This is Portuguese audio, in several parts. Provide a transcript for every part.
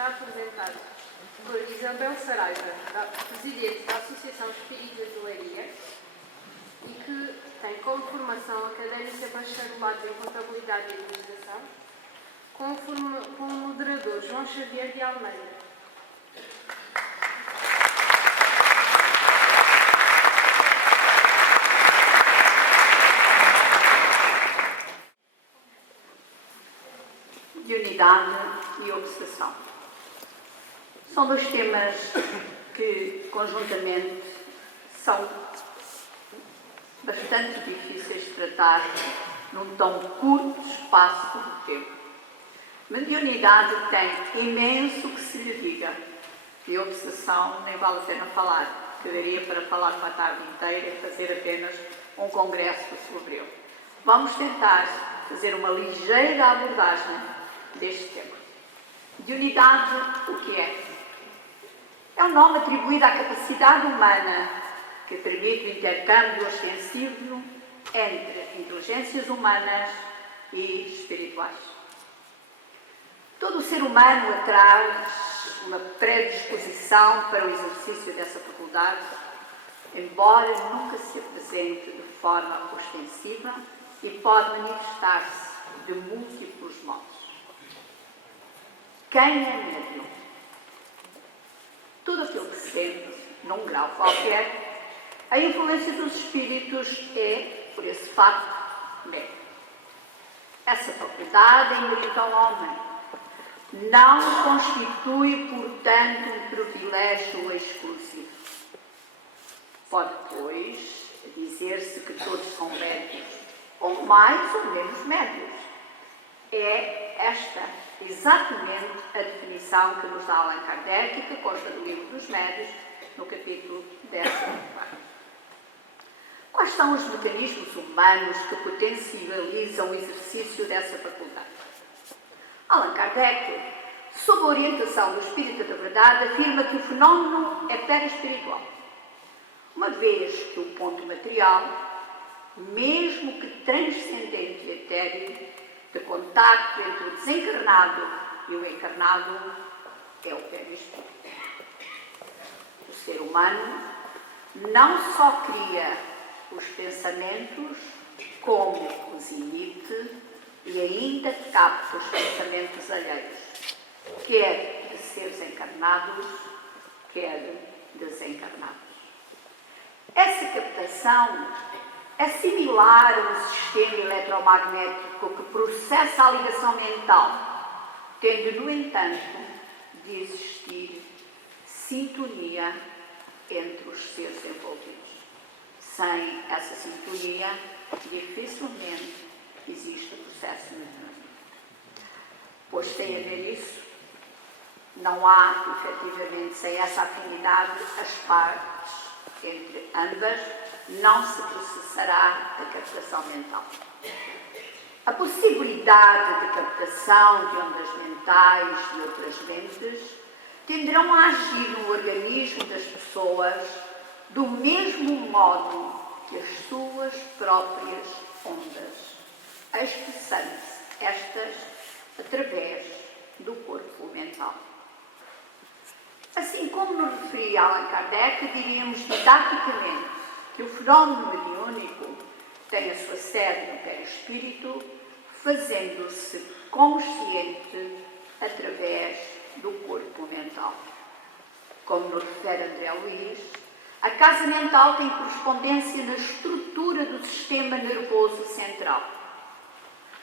será apresentado por Isabel Saraiva, presidente da Associação Espíritas de Leiria, e que tem como formação académica bacharelado em Contabilidade e Administração, com o moderador João Xavier de Almeida. De unidade e obsessão. São dois temas que, conjuntamente, são bastante difíceis de tratar num tão curto espaço de tempo. Mediunidade tem imenso que se lhe diga, e obsessão nem vale a pena falar, que daria para falar uma tarde inteira e fazer apenas um congresso sobre ele. Vamos tentar fazer uma ligeira abordagem deste tema. Mediunidade, o que é? É um nome atribuído à capacidade humana que permite o intercâmbio ostensivo entre inteligências humanas e espirituais. Todo o ser humano traz uma predisposição para o exercício dessa faculdade, embora nunca se apresente de forma ostensiva e pode manifestar-se de múltiplos modos. Quem é médium? Tudo aquilo que se sente, num grau qualquer, a influência dos espíritos é, por esse facto, médium. Essa faculdade é inerente ao homem. Não constitui, portanto, um privilégio exclusivo. Pode, pois, dizer-se que todos são médios, ou mais ou menos médios. É esta exatamente a definição que nos dá Allan Kardec e que consta do Livro dos Médios, no capítulo 14. Quais são os mecanismos humanos que potencializam o exercício dessa faculdade? Allan Kardec, sob a orientação do Espírito da Verdade, afirma que o fenómeno é perispiritual, uma vez que o ponto material, mesmo que transcendente e etéreo, de contacto entre o desencarnado e o encarnado, é o perispírito. O ser humano não só cria os pensamentos, como os emite e ainda capta os pensamentos alheios, quer de seres encarnados, quer desencarnados. Essa captação é similar a um sistema eletromagnético que processa a ligação mental, tendo, no entanto, de existir sintonia entre os seres envolvidos. Sem essa sintonia, dificilmente existe o processo mediúnico. Pois, sem haver isso, não há, efetivamente, sem essa afinidade, as partes entre ambas, não se processará a captação mental. A possibilidade de captação de ondas mentais e outras lentes tenderão a agir no organismo das pessoas do mesmo modo que as suas próprias ondas, expressando-se estas através do corpo mental. Assim como nos referia Allan Kardec, diríamos didaticamente que o fenómeno mediúnico tem a sua sede no perispírito, fazendo-se consciente através do corpo mental. Como nos refere André Luiz, a casa mental tem correspondência na estrutura do sistema nervoso central.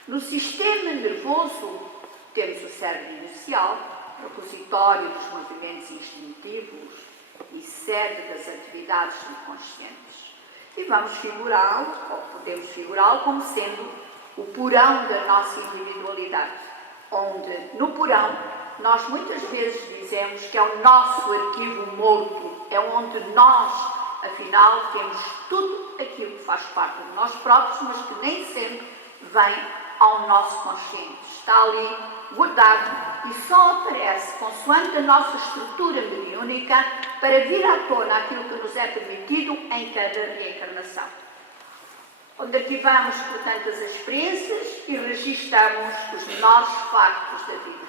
No sistema nervoso temos o cérebro inicial, repositório dos movimentos instintivos e sede das atividades subconscientes. E vamos figurá-lo, ou podemos figurá-lo, como sendo o porão da nossa individualidade, onde, no porão, nós muitas vezes dizemos que é o nosso arquivo morto, é onde nós, afinal, temos tudo aquilo que faz parte de nós próprios, mas que nem sempre vem ao nosso consciente. Está ali guardado e só aparece consoante a nossa estrutura mediúnica para vir à tona aquilo que nos é permitido em cada reencarnação. Onde ativamos, portanto, as experiências e registramos os menores factos da vida.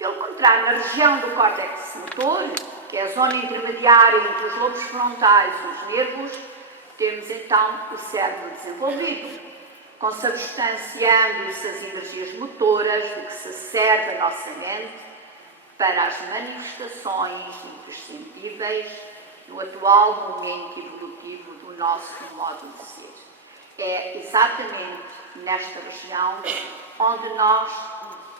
Pelo contrário, na região do córtex motor, que é a zona intermediária entre os lobos frontais e os nervos, temos então o cérebro desenvolvido, consubstanciando-se as energias motoras de que se serve a nossa mente para as manifestações imprescindíveis no atual momento evolutivo do nosso modo de ser. É exatamente nesta região onde nós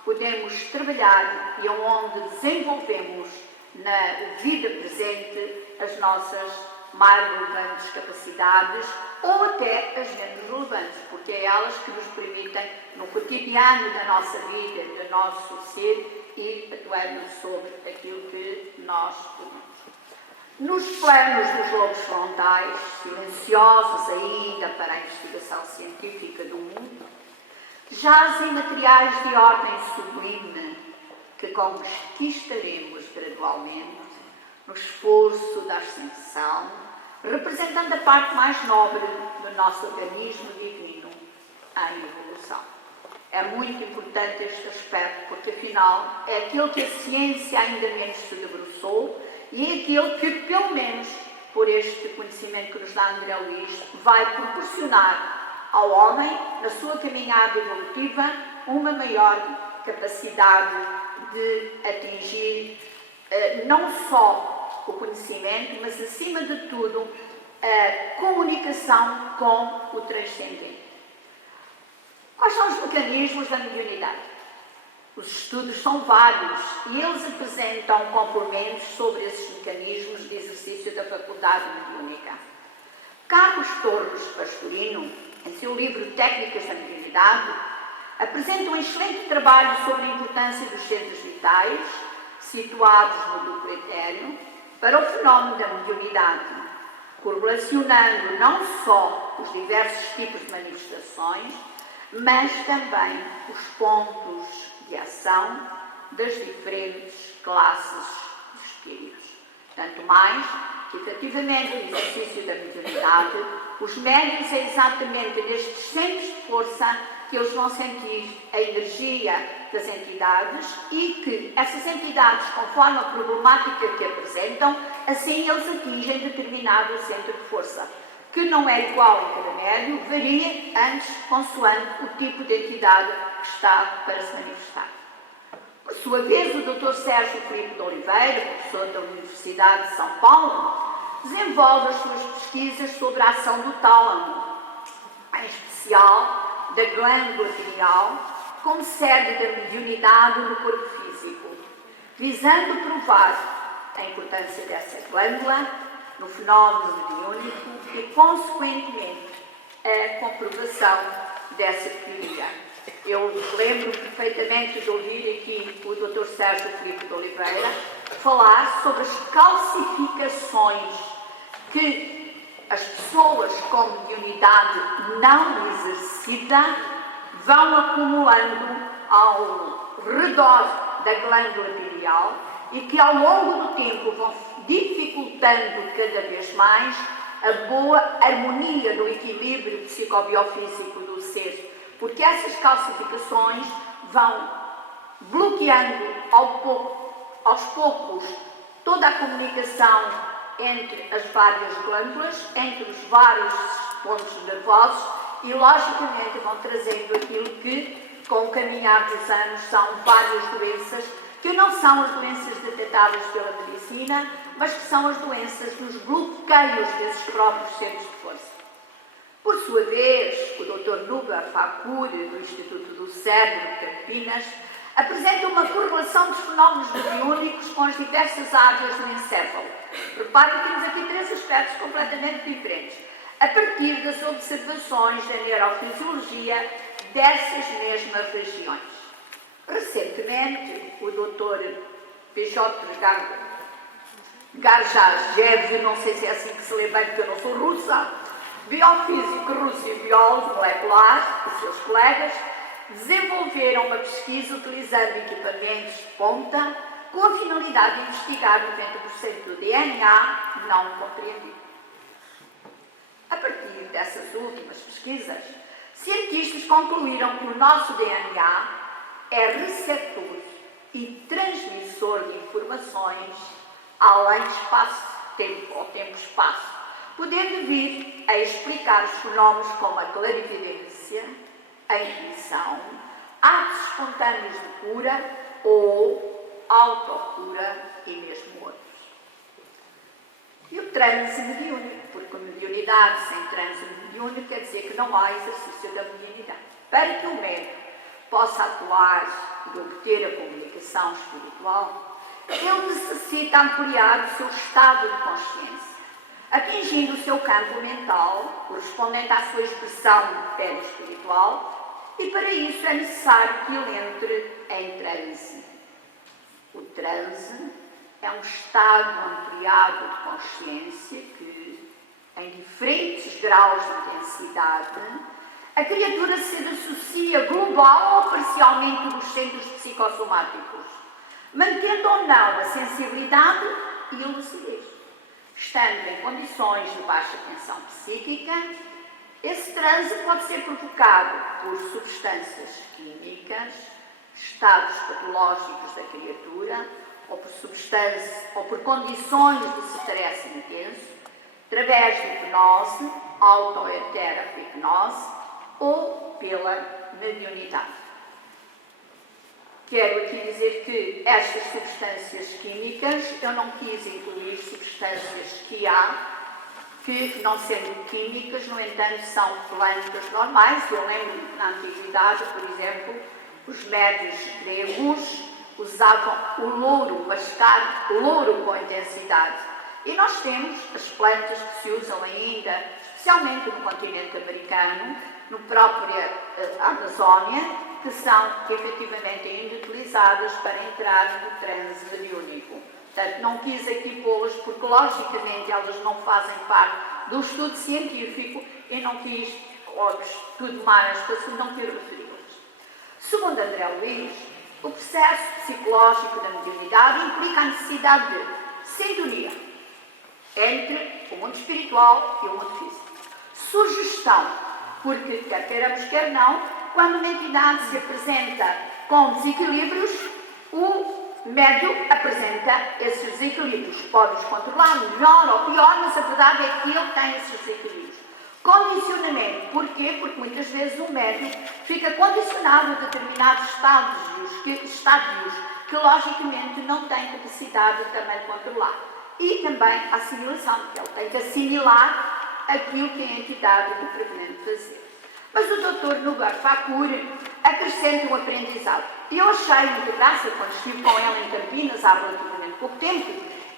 podemos trabalhar e onde desenvolvemos na vida presente as nossas mais relevantes capacidades ou até as menos relevantes, porque é elas que nos permitem, no cotidiano da nossa vida, do nosso ser, ir atuando sobre aquilo que nós podemos. Nos planos dos lobos frontais, silenciosos ainda para a investigação científica do mundo, jazem materiais de ordem sublime que conquistaremos gradualmente no esforço da ascensão, representando a parte mais nobre do nosso organismo divino, a evolução. É muito importante este aspecto, porque afinal é aquilo que a ciência ainda menos se debruçou e é aquilo que, pelo menos por este conhecimento que nos dá André Luiz, vai proporcionar ao homem, na sua caminhada evolutiva, uma maior capacidade de atingir não só o conhecimento, mas acima de tudo a comunicação com o transcendente. Quais são os mecanismos da mediunidade? Os estudos são vários e eles apresentam complementos sobre esses mecanismos de exercício da faculdade mediúnica. Carlos Torres Pastorino, em seu livro Técnicas da Mediunidade, apresenta um excelente trabalho sobre a importância dos centros vitais, situados no duplo etéreo, para o fenómeno da mediunidade, correlacionando não só os diversos tipos de manifestações, mas também os pontos de ação das diferentes classes de espíritos. Tanto mais que, efetivamente, no exercício da mediunidade, os médiuns é exatamente nestes centros de força que eles vão sentir a energia das entidades e que essas entidades, conforme a problemática que apresentam, assim eles atingem determinado centro de força, que não é igual em cada médium, varia antes consoante o tipo de entidade que está para se manifestar. Por sua vez, o Dr. Sérgio Filipe de Oliveira, professor da Universidade de São Paulo, desenvolve as suas pesquisas sobre a ação do tálamo, em especial da glândula pineal, como sede da mediunidade no corpo físico, visando provar a importância dessa glândula no fenómeno mediúnico e, consequentemente, a comprovação dessa teoria. Eu lembro perfeitamente de ouvir aqui o Dr. Sérgio Filipe de Oliveira falar sobre as calcificações que as pessoas com mediunidade não exercida vão acumulando ao redor da glândula pineal e que ao longo do tempo vão dificultando cada vez mais a boa harmonia do equilíbrio psicobiofísico do ser, porque essas calcificações vão bloqueando aos poucos toda a comunicação entre as várias glândulas, entre os vários pontos nervosos e, logicamente, vão trazendo aquilo que, com o caminhar dos anos, são várias doenças que não são as doenças detectadas pela medicina, mas que são as doenças dos bloqueios desses próprios centros de força. Por sua vez, o Dr. Nuga Facuri, do Instituto do Cérebro de Campinas, apresenta uma correlação dos fenómenos mediúnicos com as diversas áreas do encéfalo. Reparem que temos aqui três aspectos completamente diferentes, a partir das observações da neurofisiologia dessas mesmas regiões. Recentemente, o Dr. Piotr Garjajev, não sei se é assim que se lê bem, porque eu não sou russa, biofísico russo e biólogo molecular, os seus colegas, desenvolveram uma pesquisa utilizando equipamentos de ponta com a finalidade de investigar 90% do DNA não compreendido. A partir dessas últimas pesquisas, cientistas concluíram que o nosso DNA é receptor e transmissor de informações além de espaço-tempo ou tempo-espaço, podendo vir a explicar os fenómenos como a clarividência, a intuição, atos espontâneos de cura ou autocura e mesmo outros. E o transe mediúnico, porque a mediunidade sem transe mediúnico quer dizer que não há exercício da mediunidade. Para que o médium possa atuar e obter a comunicação espiritual, ele necessita ampliar o seu estado de consciência, atingindo o seu campo mental, correspondente à sua expressão de pé espiritual, e para isso é necessário que ele entre em transe. O transe é um estado ampliado de consciência que, em diferentes graus de intensidade, a criatura se dissocia global ou parcialmente dos centros psicossomáticos, mantendo ou não a sensibilidade e a lucidez. Estando em condições de baixa tensão psíquica, esse transe pode ser provocado por substâncias químicas, estados patológicos da criatura, ou por substâncias, ou por condições de stress intenso, através de hipnose, auto-hipnose, ou pela mediunidade. Quero aqui dizer que estas substâncias químicas, eu não quis incluir substâncias que há, que não sendo químicas, no entanto, são plantas normais. Eu lembro na antiguidade, por exemplo, os médios gregos usavam o louro, mascar louro com intensidade. E nós temos as plantas que se usam ainda, especialmente no continente americano, no própria Amazónia, que são efetivamente ainda utilizadas para entrar no transe mediúnico. Portanto, não quis aqui pô-las porque, logicamente, elas não fazem parte do estudo científico e não quis, o estudo mais, não quero referi-las. Segundo André Luiz, o processo psicológico da mediunidade implica a necessidade de sintonia entre o mundo espiritual e o mundo físico. Sugestão, porque, quer queiramos, quer não, quando uma entidade se apresenta com desequilíbrios, o médium apresenta esses desequilíbrios. Pode-os controlar melhor ou pior, mas a verdade é que ele tem esses desequilíbrios. Condicionamento. Porquê? Porque muitas vezes o médium fica condicionado a determinados estádios que logicamente não tem capacidade também de controlar. E também a assimilação, porque ele tem que assimilar aquilo que a entidade lhe pretende fazer. Mas o Dr. Nubar Fakur acrescenta um aprendizado. Eu achei muita graça quando estive com ele em Campinas há relativamente pouco tempo.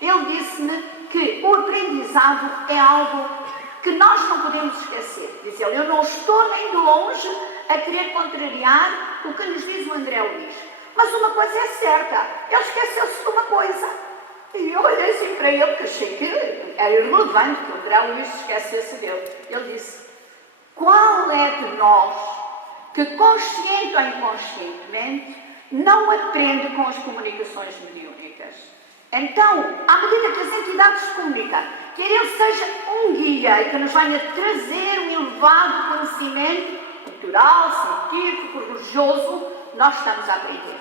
Ele disse-me que o aprendizado é algo que nós não podemos esquecer. Diz ele, eu não estou nem de longe a querer contrariar o que nos diz o André Luiz. Mas uma coisa é certa, ele esqueceu-se de uma coisa. E eu olhei assim para ele, que achei que era irrelevante que o André Luiz se esquecesse dele. Ele disse, qual é de nós que, consciente ou inconscientemente, não aprende com as comunicações mediúnicas? Então, à medida que as entidades se comunicam, quer ele seja um guia e que nos venha trazer um elevado conhecimento cultural, científico, religioso, nós estamos a aprender.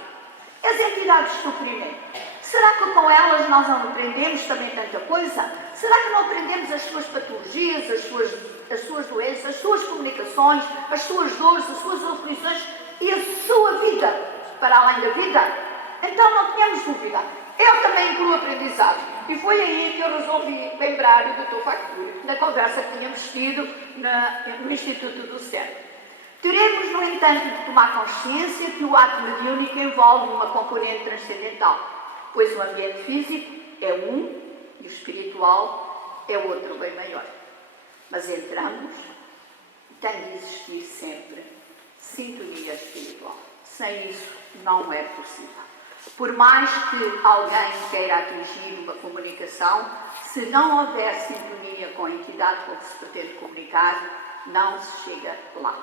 As entidades de sofrimento, será que com elas nós não aprendemos também tanta coisa? Será que não aprendemos as suas patologias, as suas doenças, as suas comunicações, as suas dores, as suas aflições e a sua vida para além da vida? Então não tenhamos dúvida. Eu também incluo aprendizado. E foi aí que eu resolvi lembrar o Dr. Fakur, na conversa que tínhamos tido no Instituto do Cérebro. Teremos, no entanto, de tomar consciência que o ato mediúnico envolve uma componente transcendental, pois o ambiente físico é um e o espiritual é outro bem maior. Mas entre ambos tem de existir sempre sintonia espiritual. Sem isso não é possível. Por mais que alguém queira atingir uma comunicação, se não houver sintonia com a entidade com que se pretende comunicar, não se chega lá.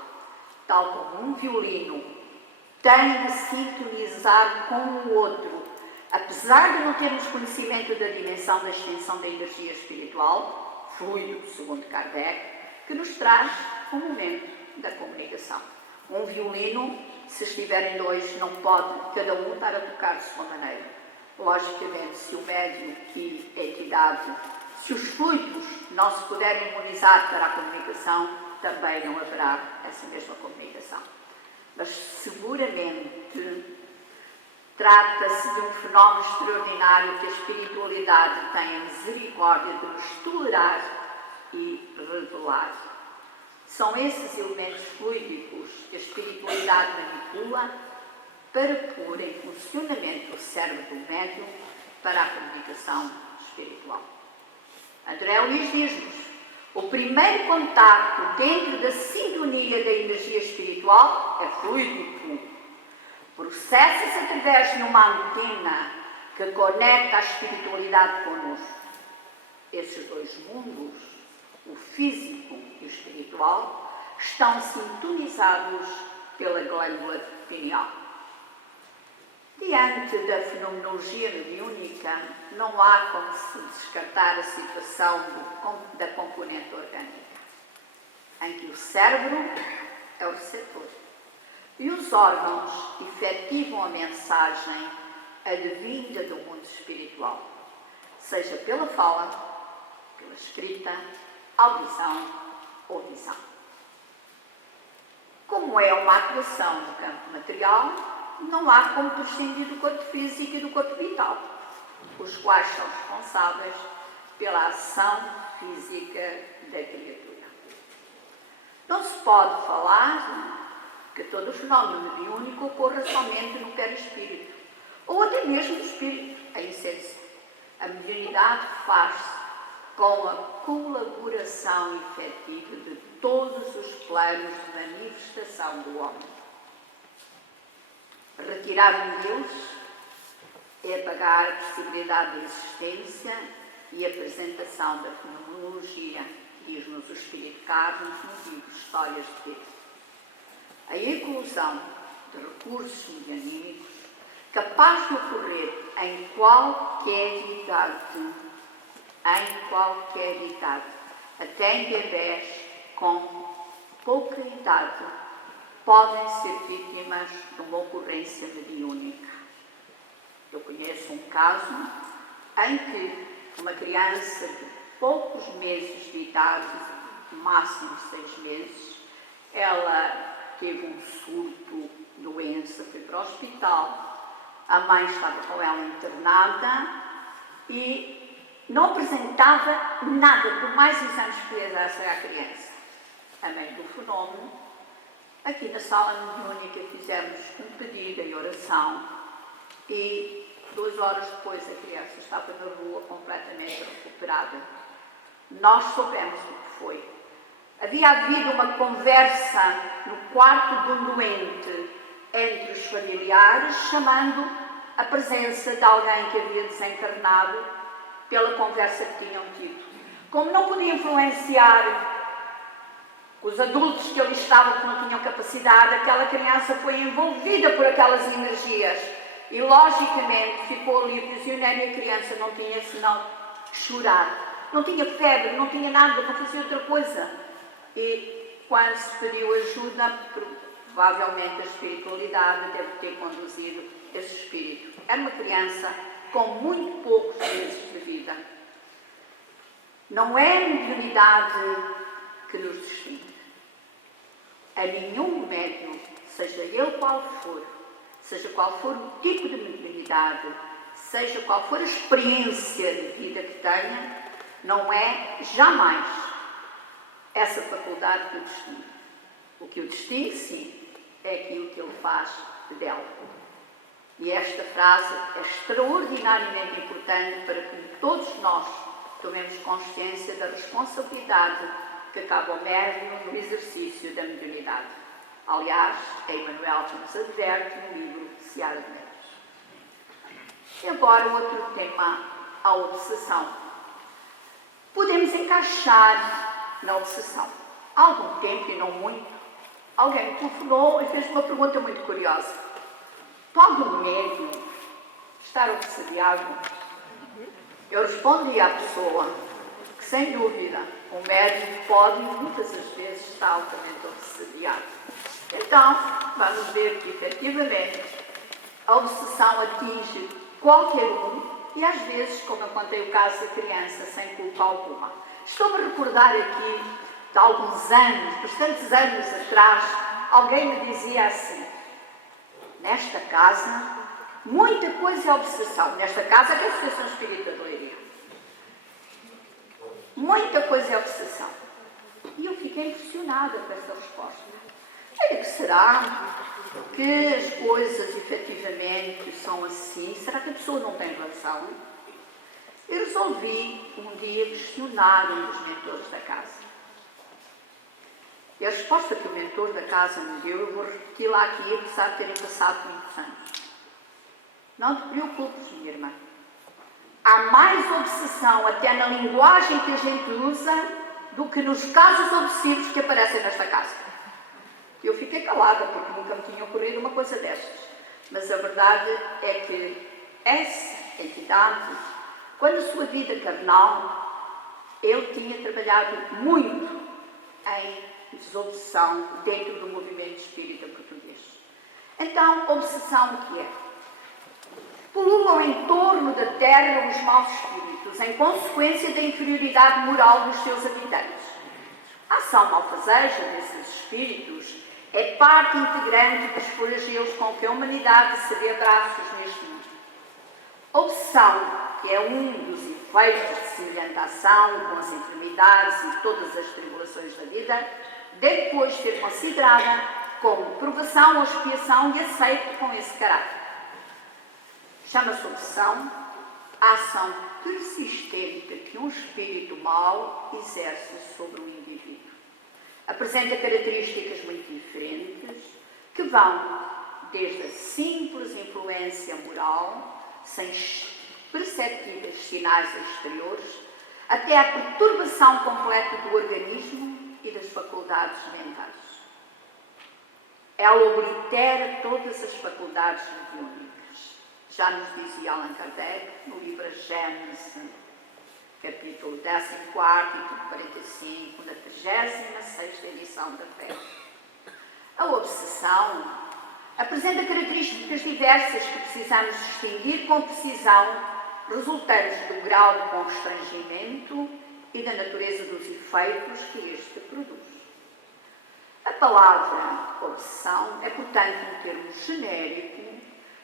Tal como um violino tem de sintonizar com o outro, apesar de não termos conhecimento da dimensão da extensão da energia espiritual, fluido, segundo Kardec, que nos traz o momento da comunicação. Um violino, se estiverem dois, não pode cada um estar a tocar de sua maneira. Logicamente, se o médium e a entidade, se os fluidos não se puderem harmonizar para a comunicação, também não haverá essa mesma comunicação. Mas seguramente trata-se de um fenómeno extraordinário que a espiritualidade tem a misericórdia de nos tolerar e revelar. São esses elementos fluídicos que a espiritualidade manipula para pôr em funcionamento o cérebro do médium para a comunicação espiritual. André Luiz diz-nos: o primeiro contacto dentro da sintonia da energia espiritual é fluídico. Processa-se através de uma antena que conecta a espiritualidade connosco. Esses dois mundos, o físico e o espiritual, estão sintonizados pela glândula pineal. Diante da fenomenologia mediúnica, não há como se descartar a situação da componente orgânica, em que o cérebro é o receptor e os órgãos efetivam a mensagem advinda do mundo espiritual, seja pela fala, pela escrita, audição ou visão. Como é uma atuação no campo material, não há como prescindir do corpo físico e do corpo vital, os quais são responsáveis pela ação física da criatura. Não se pode falar que todo o fenómeno mediúnico ocorra somente no perispírito, ou até mesmo no espírito, em essência. A mediunidade faz-se com a colaboração efetiva de todos os planos de manifestação do homem. Retirar um Deus é apagar a possibilidade de existência e apresentação da fenomenologia, diz-nos o Espírito Carlos no livro Histórias de Deus. A inclusão de recursos medianímicos capaz de ocorrer em qualquer idade, até em bebés com pouca idade, podem ser vítimas de uma ocorrência mediúnica. Eu conheço um caso em que uma criança de poucos meses de idade, máximo 6 meses, ela teve um surto, doença, foi para o hospital, a mãe estava com ela internada e não apresentava nada, por mais exames que fizesse à criança. A mãe do fenómeno, aqui na sala mediúnica fizemos um pedido em oração e 2 horas depois a criança estava na rua completamente recuperada. Nós soubemos o que foi. Havia havido uma conversa no quarto de um doente entre os familiares, chamando a presença de alguém que havia desencarnado pela conversa que tinham tido. Como não podia influenciar os adultos que ali estavam, que não tinham capacidade, aquela criança foi envolvida por aquelas energias e, logicamente, ficou ali prisioneira e a criança não tinha senão chorar. Não tinha febre, não tinha nada, não fazia outra coisa. E, quando se pediu ajuda, provavelmente a espiritualidade deve ter conduzido esse espírito. Era uma criança com muito poucos meses de vida. Não é a mediunidade que nos distingue. A nenhum médium, seja ele qual for, seja qual for o tipo de mediunidade, seja qual for a experiência de vida que tenha, não é jamais essa faculdade que o distingue. O que o distingue, sim, é aquilo que ele faz dela. E esta frase é extraordinariamente importante para que todos nós tomemos consciência da responsabilidade que cabe ao médium no exercício da mediunidade. Aliás, é Emmanuel que nos adverte no livro Seara de Médiuns. E agora outro tema, a obsessão. Podemos encaixar na obsessão. Há algum tempo, e não muito, alguém me telefonou e fez uma pergunta muito curiosa. Pode o médium estar obsediado? Eu respondi à pessoa que, sem dúvida, o médium pode e muitas das vezes está altamente obsediado. Então, vamos ver que, efetivamente, a obsessão atinge qualquer um e, às vezes, como eu contei o caso da criança, sem culpa alguma. Estou-me a recordar aqui de alguns anos, bastantes anos atrás, alguém me dizia assim: nesta casa, muita coisa é obsessão. Nesta casa, que é a Associação Espírita de Leiria. Muita coisa é obsessão. E eu fiquei impressionada com essa resposta. Olha, que será que as coisas efetivamente são assim? Será que a pessoa não tem razão? Eu resolvi um dia questionar um dos mentores da casa. E a resposta que o mentor da casa me deu, eu vou repeti-la aqui, apesar de terem passado muitos anos. Não te preocupes, minha irmã. Há mais obsessão até na linguagem que a gente usa do que nos casos obsessivos que aparecem nesta casa. Eu fiquei calada, porque nunca me tinha ocorrido uma coisa destas. Mas a verdade é que essa entidade, quando a sua vida carnal, ele tinha trabalhado muito em desobsessão dentro do movimento espírita português. Então, obsessão o que é? Pululam em torno da terra os maus espíritos, em consequência da inferioridade moral dos seus habitantes. A ação malfazeja desses espíritos é parte integrante dos flagelos com que a humanidade se dê abraços neste mundo. A obsessão, que é um dos efeitos de semelhante ação com as enfermidades e todas as tribulações da vida, deve depois ser considerada como provação ou expiação e aceita com esse caráter. Chama-se obsessão a ação persistente que um espírito mau exerce sobre o indivíduo. Apresenta características muito diferentes, que vão desde a simples influência moral, sem perceptíveis sinais exteriores, até a perturbação completa do organismo e das faculdades mentais. Ela oblitera todas as faculdades mediúnicas. Já nos dizia Allan Kardec, no livro A Gênese, capítulo 14, título 45, na 36ª edição da Fé. A obsessão apresenta características diversas que precisamos distinguir com precisão, resultantes do grau de constrangimento e da natureza dos efeitos que este produz. A palavra obsessão é, portanto, um termo genérico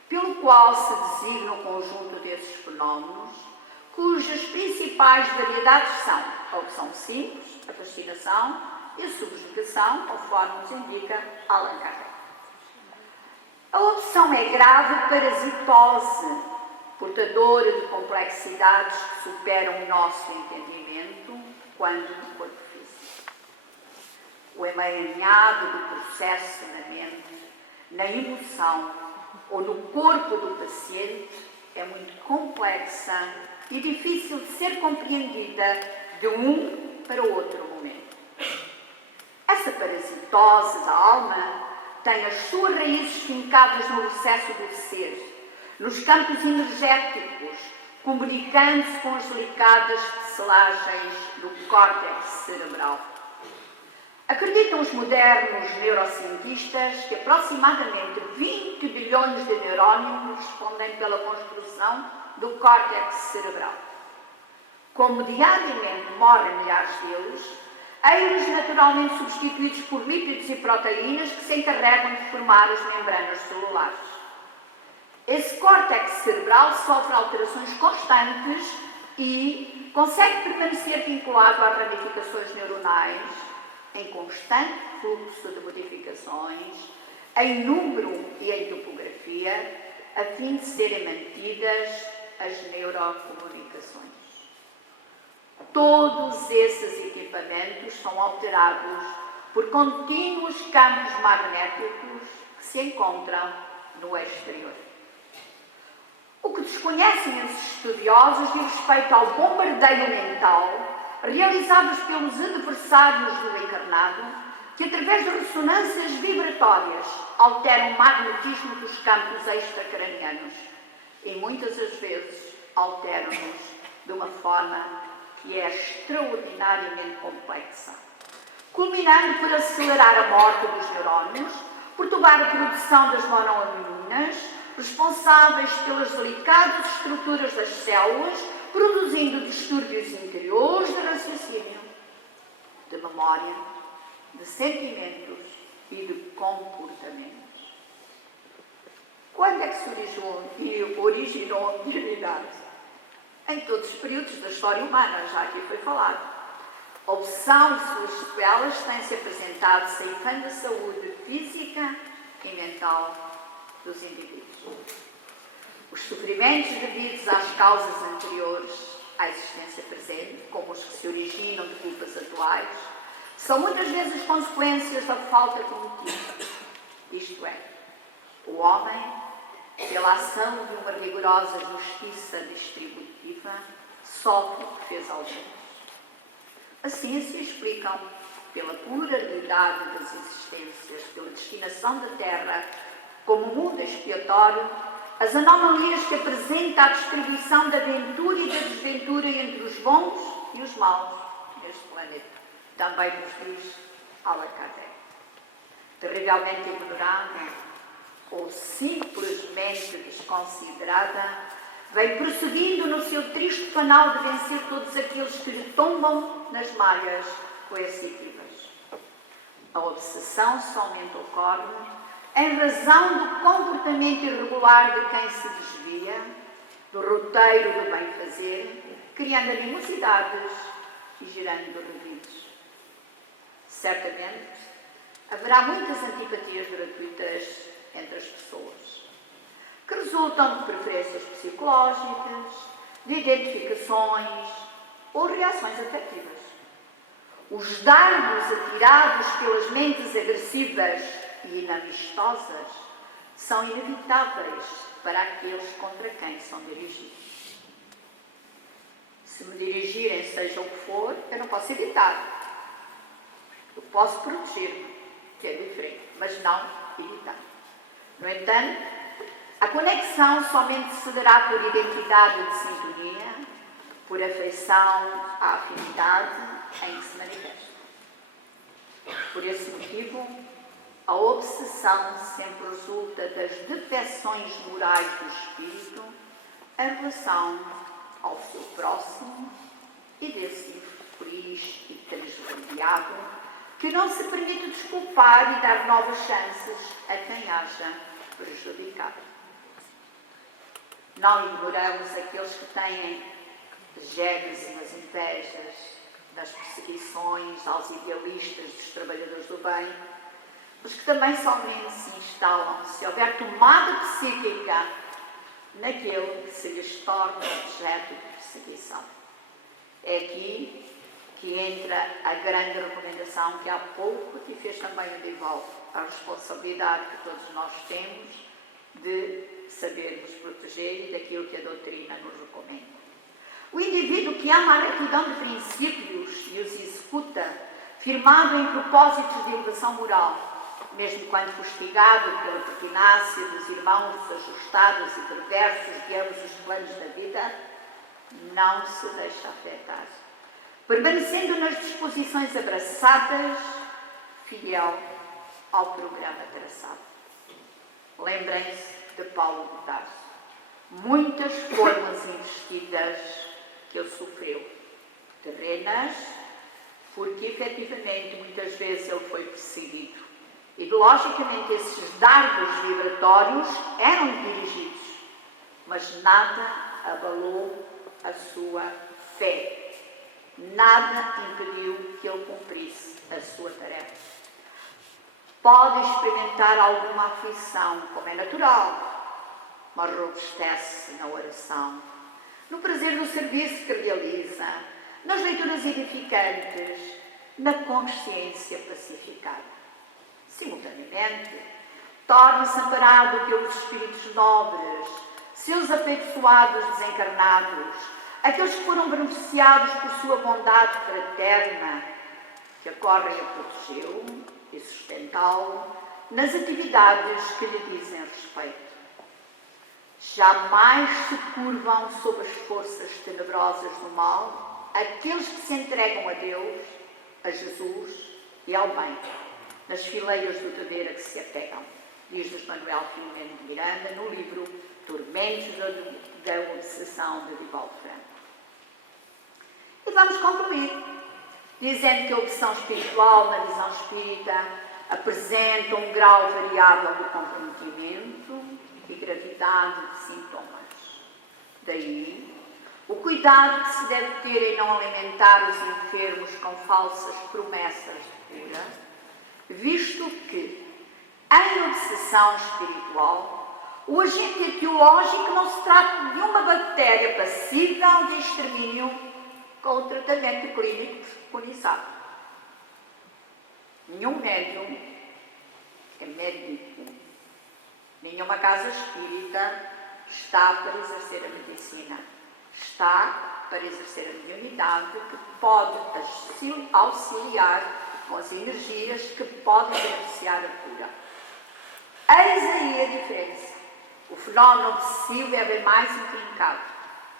pelo qual se designa o conjunto desses fenómenos, cujas principais variedades são a opção simples, a fascinação e a subjugação, conforme nos indica Allan Kardec. A obsessão é grave parasitose, portadora de complexidades que superam o nosso entendimento quando no corpo físico. O emaranhado do processo na mente, na emoção ou no corpo do paciente é muito complexa e difícil de ser compreendida de um para o outro momento. Essa parasitose da alma tem as suas raízes fincadas no processo do ser, nos campos energéticos, comunicando-se com as delicadas tecelagens do córtex cerebral. Acreditam os modernos neurocientistas que aproximadamente 20 bilhões de neurónios respondem pela construção do córtex cerebral. Como diariamente morrem milhares deles, eles naturalmente substituídos por lípidos e proteínas que se encarregam de formar as membranas celulares. Esse córtex cerebral sofre alterações constantes e consegue permanecer vinculado às ramificações neuronais em constante fluxo de modificações, em número e em topografia, a fim de serem mantidas as neurocomunicações. Todos esses equipamentos são alterados por contínuos campos magnéticos que se encontram no exterior. O que desconhecem os estudiosos diz respeito ao bombardeio mental realizados pelos adversários do encarnado, que através de ressonâncias vibratórias alteram o magnetismo dos campos extracranianos e muitas das vezes alteram-nos de uma forma que é extraordinariamente complexa, culminando por acelerar a morte dos neurónios perturbar a produção das monoaminas, responsáveis pelas delicadas estruturas das células, produzindo distúrbios interiores de raciocínio, de memória, de sentimentos e de comportamentos. Quando é que se originou a mediunidade? Em todos os períodos da história humana, já aqui foi falado. A obsessão e suas sequelas têm-se apresentado ceifando a saúde física e mental dos indivíduos. Os sofrimentos devidos às causas anteriores à existência presente, como os que se originam de culpas atuais, são muitas vezes consequências da falta de motivo. Isto é, o homem, pela ação de uma rigorosa justiça distributiva, sofre o que fez aos outros. Assim se explicam, pela pluralidade das existências, pela destinação da Terra como mundo expiatório, as anomalias que apresenta a distribuição da ventura e da desventura entre os bons e os maus neste planeta. Também nos diz Allan Kardec. Terrivelmente ignorada ou simplesmente desconsiderada, vem prosseguindo no seu triste fanal de vencer todos aqueles que lhe tombam nas malhas coercitivas. A obsessão somente ocorre em razão do comportamento irregular de quem se desvia do roteiro do bem-fazer, criando animosidades e gerando revidos. Certamente, haverá muitas antipatias gratuitas entre as pessoas, que resultam de preferências psicológicas, de identificações ou reações afetivas. Os dardos atirados pelas mentes agressivas e inamistosas são inevitáveis para aqueles contra quem são dirigidos. Se me dirigirem, seja o que for, eu não posso evitar. Eu posso proteger-me, que é diferente, mas não evitar. No entanto, a conexão somente se dará por identidade de sintonia, por afeição à afinidade em que se manifesta. Por esse motivo, a obsessão sempre resulta das defecções morais do espírito em relação ao seu próximo e desse infeliz e transbandeado que não se permite desculpar e dar novas chances a quem haja prejudicado. Não ignoramos aqueles que têm gérmesinhas invejas das perseguições aos idealistas dos trabalhadores do bem, mas que também somente se instalam se houver tomada psíquica naquele que se lhes torna objeto de perseguição. É aqui que entra a grande recomendação que há pouco te fez também o Divaldo, a responsabilidade que todos nós temos de sabermos proteger e daquilo que a doutrina nos recomenda. O indivíduo que ama a retidão de princípios e os executa, firmado em propósitos de elevação moral, mesmo quando fustigado pela pertinácia dos irmãos desajustados e perversos de ambos os planos da vida, não se deixa afetar, permanecendo nas disposições abraçadas, fiel ao programa traçado. Lembrem-se de Paulo de Tarso. Muitas foram as investidas que ele sofreu, terrenas, porque efetivamente muitas vezes ele foi perseguido. E logicamente esses dardos vibratórios eram dirigidos, mas nada abalou a sua fé. Nada impediu que ele cumprisse a sua tarefa. Pode experimentar alguma aflição, como é natural, mas robustece na oração, no prazer do serviço que realiza, nas leituras edificantes, na consciência pacificada. Simultaneamente, torna-se amparado pelos espíritos nobres, seus afeiçoados desencarnados, aqueles que foram beneficiados por sua bondade fraterna, que acorrem a protegê-lo e sustentá-lo nas atividades que lhe dizem respeito. Jamais se curvam sob as forças tenebrosas do mal aqueles que se entregam a Deus, a Jesus e ao bem, nas fileiras do dever a que se apegam, diz-nos Manuel Filomeno de Miranda no livro Tormentos da Obsessão de Divaldo Franco. E vamos concluir, dizendo que a obsessão espiritual, na visão espírita, apresenta um grau variável de comprometimento e gravidade de sintomas. Daí, o cuidado que se deve ter em não alimentar os enfermos com falsas promessas de cura, visto que, em obsessão espiritual, o agente etiológico não se trata de uma bactéria passível de extermínio com o tratamento clínico preconizado. Nenhum médium é médico, nenhuma casa espírita está para exercer a medicina. Está para exercer a mediunidade que pode auxiliar com as energias que podem beneficiar a cura. Eis aí a diferença. O fenómeno obsessivo é bem mais intrincado,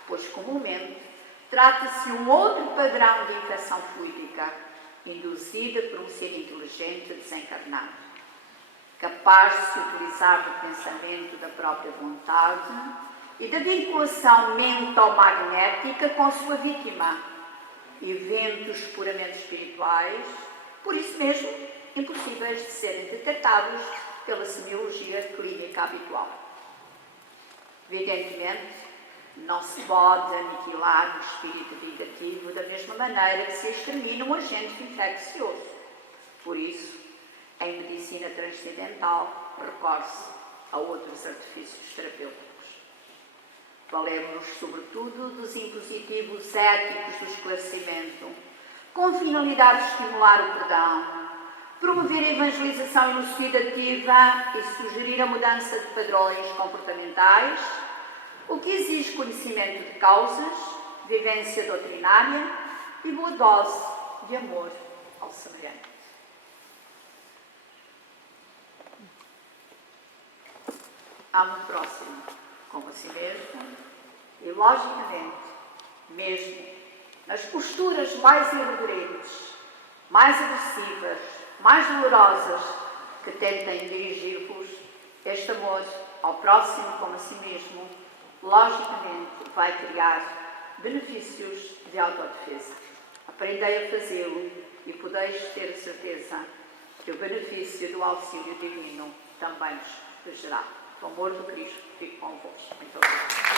pois comumente trata-se de um outro padrão de infecção fluídica, induzida por um ser inteligente desencarnado, capaz de se utilizar do pensamento da própria vontade e da vinculação mentomagnética com a sua vítima, eventos puramente espirituais, por isso mesmo, impossíveis de serem detectados pela semiologia clínica habitual. Evidentemente, não se pode aniquilar o espírito vingativo da mesma maneira que se extermina um agente infeccioso. Por isso, em medicina transcendental, recorre-se a outros artifícios terapêuticos. Valemos-nos, sobretudo, dos impositivos éticos do esclarecimento, com finalidade de estimular o perdão, promover a evangelização elucidativa e sugerir a mudança de padrões comportamentais, o que exige conhecimento de causas, vivência doutrinária e boa dose de amor ao semelhante. Amo o próximo como a si mesmo e, logicamente, mesmo nas posturas mais irreverentes, mais agressivas, mais dolorosas que tentem dirigir-vos, este amor ao próximo como a si mesmo, logicamente, vai criar benefícios de autodefesa. Aprendei a fazê-lo e podeis ter a certeza que o benefício do auxílio divino também vos protegerá. O amor do Cristo fique convosco. Muito obrigado.